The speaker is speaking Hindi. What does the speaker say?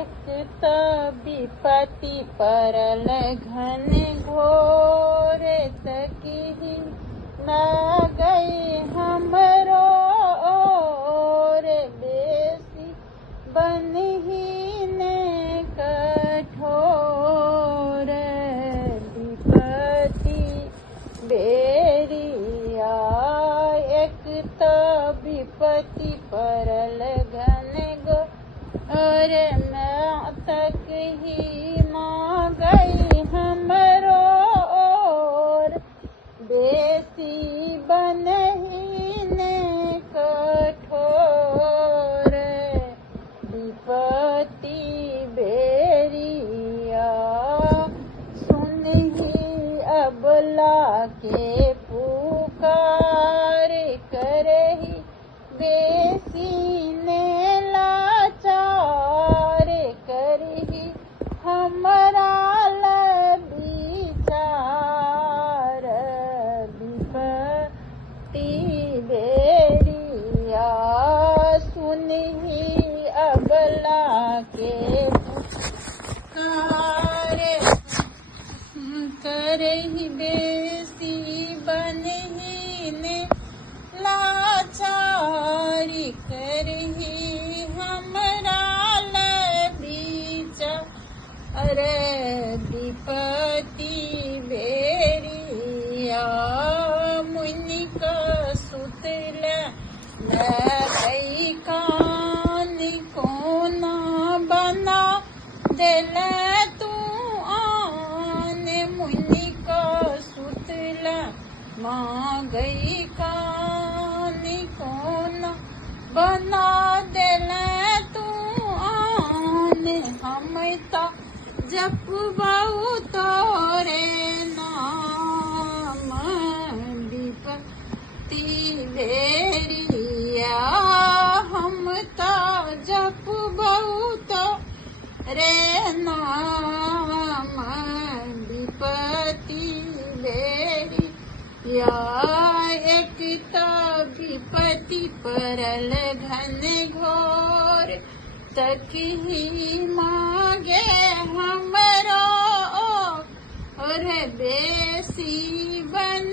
एक विपत्ति परल घन घोर तकी ना गई हमरो और बेसी बनहीन कठोर विपत्ति बेरिया एक विपत्ति परल घन घोर मैं तक ही माँ गई हमरो और बेसी बनहीन कठोर विपत्ति बेरिया सुन ही अबला के पुकार करही बेसी ने लाचार करही हमरा विचार विपत्ति बेरिया सुन ही अबला के पुकार करही बेसी बनहीन लाचारी करही हमरा विचार विपत्ति बेरिया मुनि का सुतल नई कान कोना बना दिल तू आन मुनि का सुतल माँ गई कान कोना बना दिल तू आन हम तो जप बहु तोरे नाम विपत्ति बेरिया हम तो जप बहु तोरे नाम विपत्ति बेरिया एक विपत्ति परल घन घोर तक ही मांगे हमरो और बेसी बन